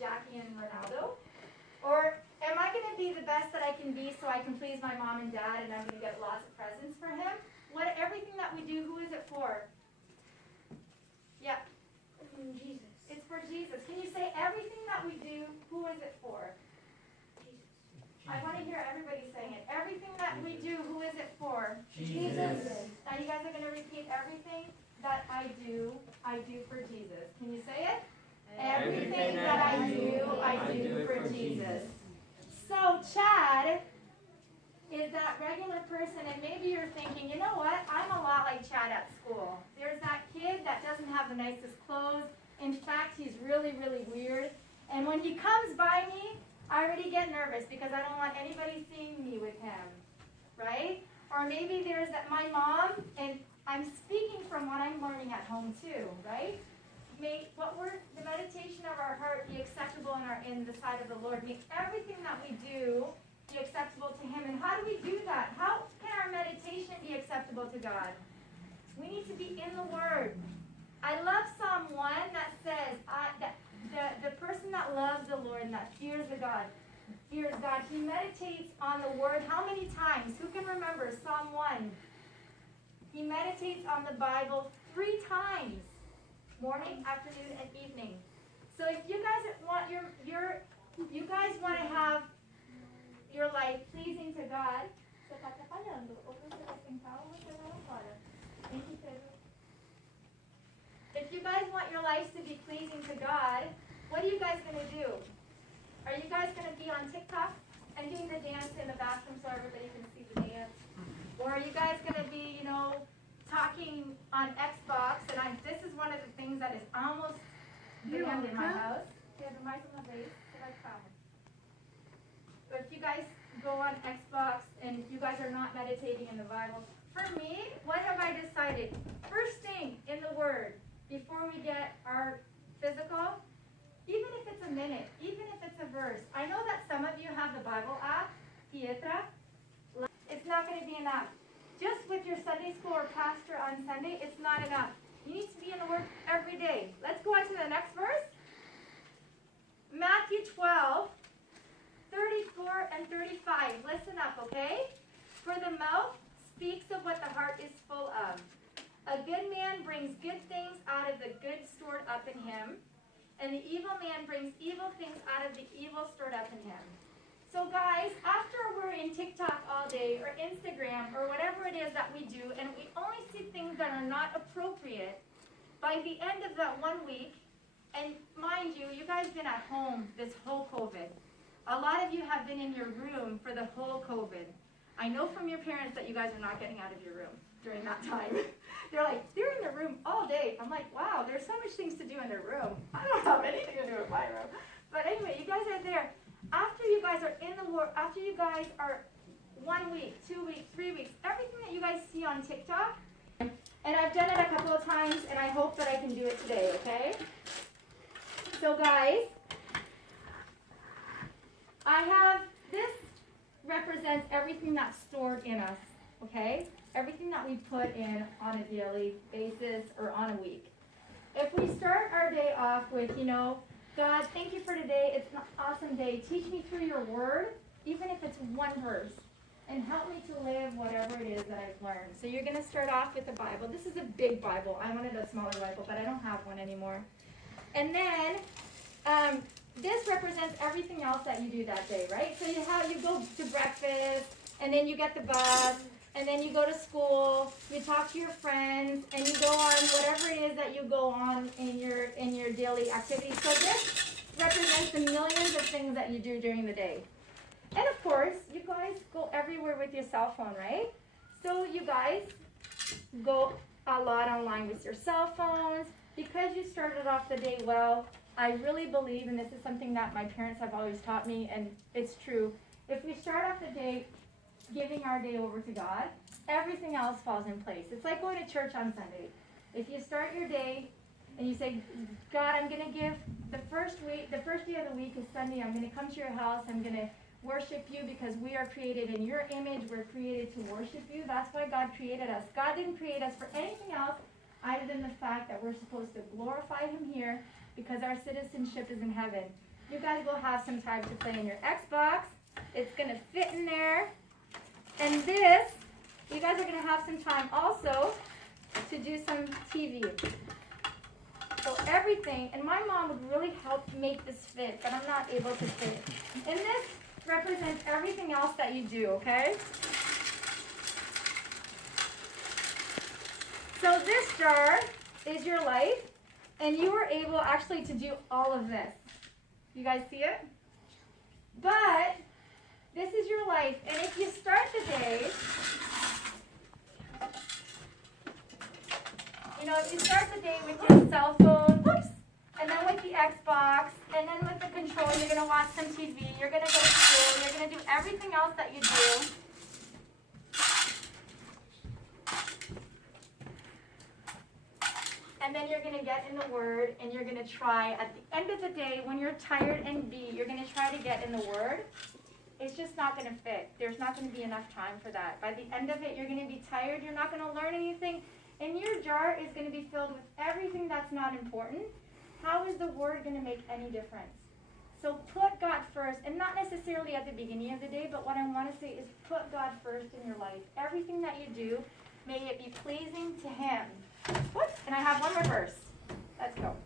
Jackie and Ronaldo? Or am I going to be the best that I can be so I can please my mom and dad and I'm going to get lots of presents for him? Everything that we do, who is it for? Yeah. Jesus. It's for Jesus. Can you say everything that we do, who is it for? Jesus. I want to hear everybody saying it. Everything that we do, who is it for? Jesus. Now you guys are going to repeat everything that I do for Jesus. Can you say it? Everything that I do for Jesus. So Chad is that regular person, and maybe you're thinking, you know what, I'm a lot like Chad at school. There's that kid that doesn't have the nicest clothes. In fact, he's really, really weird. And when he comes by me, I already get nervous because I don't want anybody seeing me with him, right? Or maybe there's that my mom, and I'm speaking from what I'm learning at home too, right? May the meditation of our heart be acceptable in the sight of the Lord. May everything that we do be acceptable to Him. And how do we do that? How can our meditation be acceptable to God? We need to be in the Word. I love Psalm 1 that says the person that loves the Lord and that fears God, he meditates on the Word how many times? Who can remember Psalm 1? He meditates on the Bible 3 times, morning, afternoon, and evening. So if you guys want you guys want to have your life pleasing to God, if you guys want your lives to be pleasing to God, what are you guys going to do? Are you guys going to be on TikTok and doing the dance in the bathroom so everybody can see the dance? Or are you guys going to be, talking on Xbox? And this is one of the things that is almost banned in my house. But if you guys go on Xbox and you guys are not meditating in the Bible, for me, what have I decided? First thing in the Word, before we get our physical, even if it's a minute, even if it's a verse. I know that some of you have the Bible app, Pietra. It's not going to be enough. Just with your Sunday school or pastor on Sunday, it's not enough. You need to be in the Word every day. Let's go on to the next verse. Matthew 12, 34 and 35. Listen up, okay? For the mouth speaks of what the heart is full of. A good man brings good things out of the good stored up in him, and the evil man brings evil things out of the evil stored up in him. So guys, after we're in TikTok all day, or Instagram, or whatever it is that we do, and we only see things that are not appropriate, by the end of that 1 week, and mind you, you guys been at home this whole COVID. A lot of you have been in your room for the whole COVID. I know from your parents that you guys are not getting out of your room during that time. They're like, they're in their room all day. I'm like, wow, there's so much things to do in their room. I don't have anything to do in my room. But anyway, you guys are there. After you guys are in the Word, after you guys are 1 week, 2 weeks, 3 weeks, everything that you guys see on TikTok, and I've done it a couple of times, and I hope that I can do it today, okay? So guys, this represents everything that's stored in us, okay? Everything that we put in on a daily basis or on a week. If we start our day off with, God, thank you for today. It's an awesome day. Teach me through your Word, even if it's one verse, and help me to live whatever it is that I've learned. So you're going to start off with the Bible. This is a big Bible. I wanted a smaller Bible, but I don't have one anymore. And then this represents everything else that you do that day, right? So you go to breakfast, and then you get the bus, and then you go to school, you talk to your friends, and you go on whatever it is that you go on in your daily activities. So this represents the millions of things that you do during the day. And of course, you guys go everywhere with your cell phone, right? So you guys go a lot online with your cell phones. Because you started off the day well, I really believe, and this is something that my parents have always taught me, and it's true, if we start off the day giving our day over to God, everything else falls in place. It's like going to church on Sunday. If you start your day and you say, God, I'm going to give the first day of the week is Sunday, I'm going to come to your house, I'm going to worship you because we are created in your image, we're created to worship you. That's why God created us. God didn't create us for anything else other than the fact that we're supposed to glorify Him here because our citizenship is in heaven. You guys will have some time to play in your Xbox. It's going to fit in there. And this, you guys are going to have some time also to do some TV. So everything, and my mom would really help make this fit, but I'm not able to fit it. And this represents everything else that you do, okay? So this jar is your life, and you were able actually to do all of this. You guys see it? But this is your life, and if you start the day, if you start the day with your cell phone, whoops, and then with the Xbox, and then with the controller, you're going to watch some TV, you're going to go to school, you're going to do everything else that you do. And then you're going to get in the Word, and you're going to try, at the end of the day, when you're tired and beat, you're going to try to get in the Word. It's just not going to fit. There's not going to be enough time for that. By the end of it, you're going to be tired. You're not going to learn anything. And your jar is going to be filled with everything that's not important. How is the Word going to make any difference? So put God first, and not necessarily at the beginning of the day, but what I want to say is put God first in your life. Everything that you do, may it be pleasing to Him. Whoops, and I have one more verse. Let's go.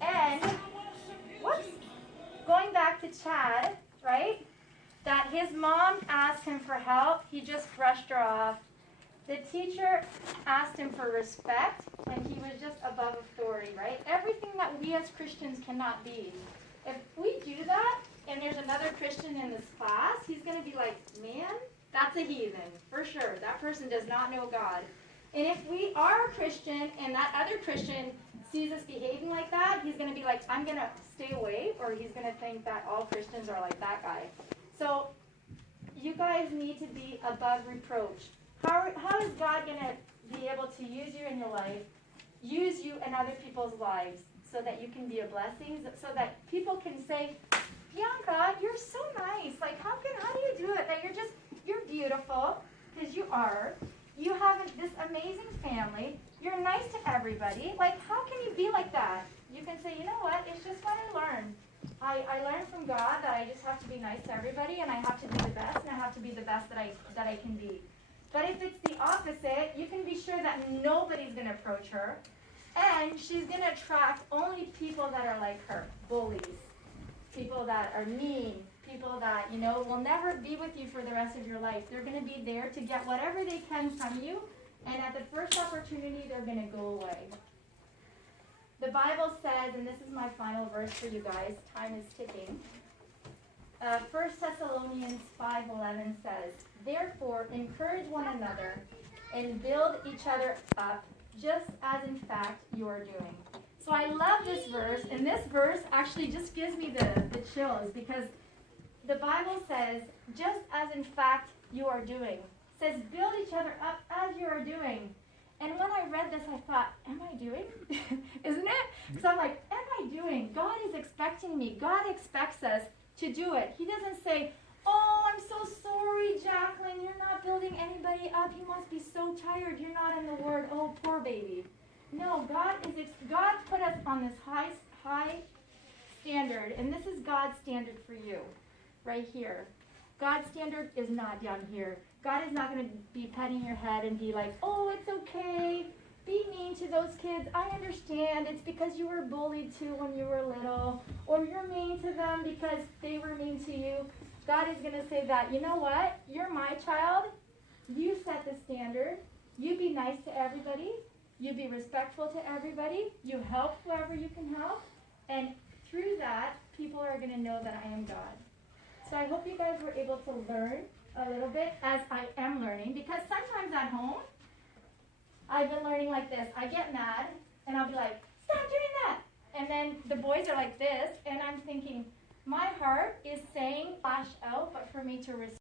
And, whoops, going back to Chad, right? That his mom asked him for help. He just brushed her off. The teacher asked him for respect, and he was just above authority, right? Everything that we as Christians cannot be. If we do that, and there's another Christian in this class, he's going to be like, man, that's a heathen, for sure. That person does not know God. And if we are a Christian, and that other Christian sees us behaving like that, he's going to be like, I'm going to stay away, or he's going to think that all Christians are like that guy. So you guys need to be above reproach. How is God going to be able to use you in your life, use you in other people's lives, so that you can be a blessing, so that people can say, Bianca, you're so nice. Like, how do you do it? That you're beautiful, because you are. You have this amazing family. You're nice to everybody. Like, how can you be like that? You can say, you know what? It's just what I learned. I learned from God that I just have to be nice to everybody, and I have to be the best, and I have to be the best that I can be. But if it's the opposite, you can be sure that nobody's going to approach her, and she's going to attract only people that are like her, bullies, people that are mean, people that, will never be with you for the rest of your life. They're going to be there to get whatever they can from you, and at the first opportunity, they're going to go away. The Bible says, and this is my final verse for you guys, time is ticking. 1 Thessalonians 5:11 says, therefore, encourage one another and build each other up, just as in fact you are doing. So I love this verse, and this verse actually just gives me the chills, because the Bible says, just as in fact you are doing. It says, build each other up as you are doing. And when I read this, I thought, am I doing? Isn't it? Because I'm like, am I doing? God is expecting me. God expects us to do it. He doesn't say, oh, I'm so sorry, Jacqueline, you're not building anybody up. You must be so tired. You're not in the Word. Oh, poor baby. No, God put us on this high standard, and this is God's standard for you, right here. God's standard is not down here. God is not going to be petting your head and be like, oh, it's okay. Be mean to those kids. I understand. It's because you were bullied too when you were little. Or you're mean to them because they were mean to you. God is going to say that, you know what? You're my child. You set the standard. You be nice to everybody. You be respectful to everybody. You help whoever you can help. And through that, people are going to know that I am God. So I hope you guys were able to learn a little bit, as I am learning, because sometimes at home, I've been learning like this. I get mad, and I'll be like, stop doing that. And then the boys are like this, and I'm thinking, my heart is saying, lash out, but for me to respect.